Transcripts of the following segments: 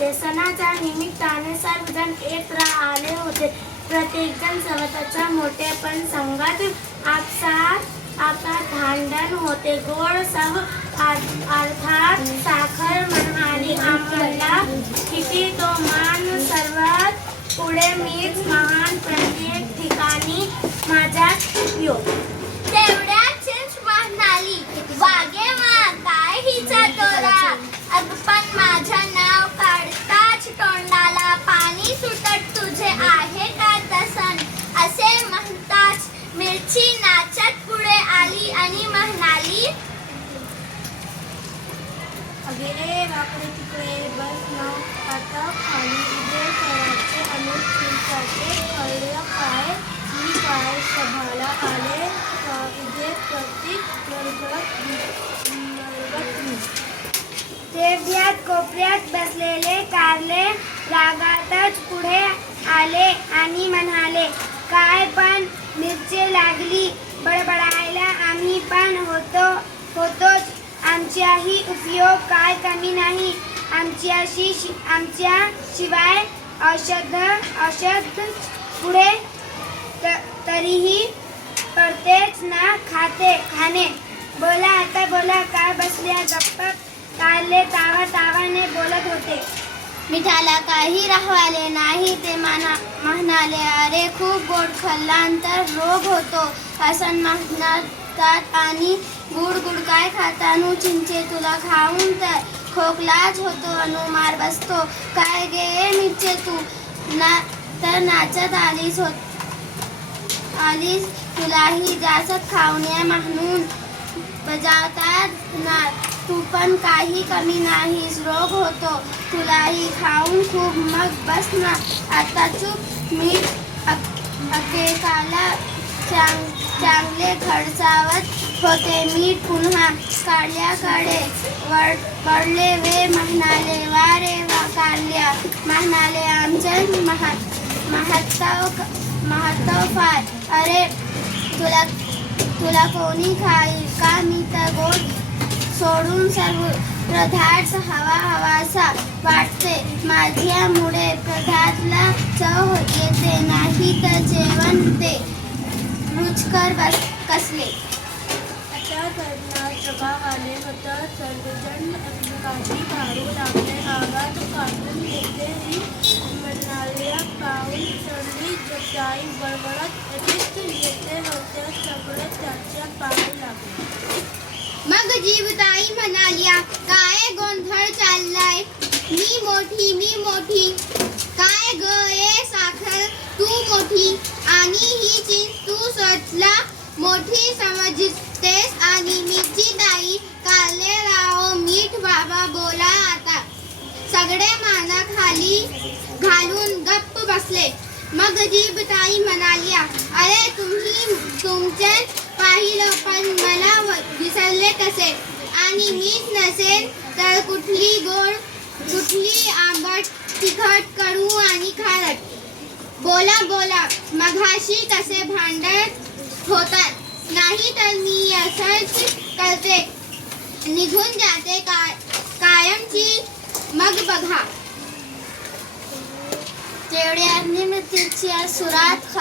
होते. सणाच्या निमित्ताने सर्वजण एकत्र आले होते. प्रत्येकजण स्वतःचा मोठेपण सांगत आपसात भांडण होते. गोड सव अर्थात साखर म्हणाली आम्हाला किती तो मान, सर्वात पुढे मीच महान, प्रत्येक ठिकाणी माझाच उपयोग. तेवढ्यात चिंच म्हणाली, वागे मा काय हिचा तोरा, अगपण माझं नाव काढताच तोंडाला पाणी सुटत तुझे आहे का तसन, असे म्हणताच मिरची नाचत पुढे आली आणि म्हणाली, अगे वाकडे तिकडे बस ना आता खाली, इथे फळाचे अनेक चिंचाचे कळलं काय, मी काय सभाला आले इथे प्रत्येक नरगत मी. तेवढ्यात कोपऱ्यात बसलेले कारले रागातच पुढे आले आणि म्हणाले, काय पण मिरची लागली बडबडायला, आम्ही पण होतोच, आमच्याही उपयोग काय कमी नाही, आमच्या शिवाय औषध पुढे तरीही करतेच ना खाणे. बोला आता बोला, काय बसल्या गप्प. कारले तावाने बोलत होते. मिठाला काही राहवाले नाही. ते म्हणाले, अरे खूप गोड खाल्ल्यानंतर रोग होतो असं म्हणतात, आणि गुड काय खातानु चिंचे तुला खाऊन तर खोकलाच होतो अनु मार बसतो. काय गे मिरचे तू तर नाचत आलीस तुलाही जास्त खाऊन म्हणून बजावतात ना. तू पण काही कमी नाहीस, रोग होतो तुलाही खाऊन खूप, मग बस ना आता चूप. मीठ अकेकाला चांगले खडसावत होते. मीठ पुन्हा काढल्याकडे वळले वे म्हणाले, वा रे वा कारल्या, म्हणाले आमचं महत्व फार. अरे तुला कोणी खाईल का, मी तर गोड सोडून सर्व पदार्थ हवासा वाटते. माझ्यामुळे पदार्थाला चव येते नाही तर जेवण ते रुचकर कसले. अशा तरुणात प्रभाव आले होता. सर्वजण एकमेकांची भारू लागले. आवाज काढून घेतलेली म्हणाल्या पाऊल चढली जटाई बळबळत येते होत्या. सगळे त्याच्या पाहू लागले. मग जीवताई म्हणाल्या, काय गोंधळ चाललाय, मी मोठी, काय ग ये साखर तू मोठी, आणि ही चिंच तू स्वतःला मोठी समजतेस, आणि मिरची ताई कारले राव मीठ बाबा बोला आता. सगळे माना खाली घालून गप्प बसले. मग जीवताई म्हणाल्या, अरे तुम्ही तुमचे पाहिलं पण मला विसरले कसे, आणि मीच नसेल तर कुठली आंबट तिखट कडू आणि खारट. बोला मघाशी कसे भांडत होतात, नाही तर मी असंच करते, निघून जाते कायमची. मग बघा. तेवढ्या निमित्तीच्या सुरात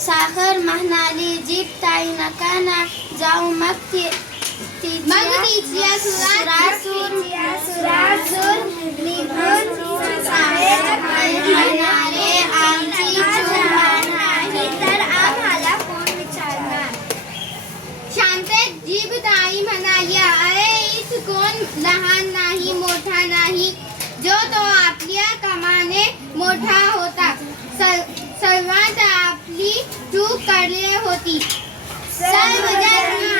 साखर म्हणाली, जीवताई नका ना जाऊ. मग तिच्या सुरात सूर निघून साहेब म्हणाले, आमची चूक नाही तर आम्हाला कोण विचारणार. शांतेत जीवताई म्हणाल्या, अरे इथ कोण लहान नाही मोठा नाही, जो तो आपल्या कामाने मोठा होता. सर्वात आपली चूक करली होती. सर्वजण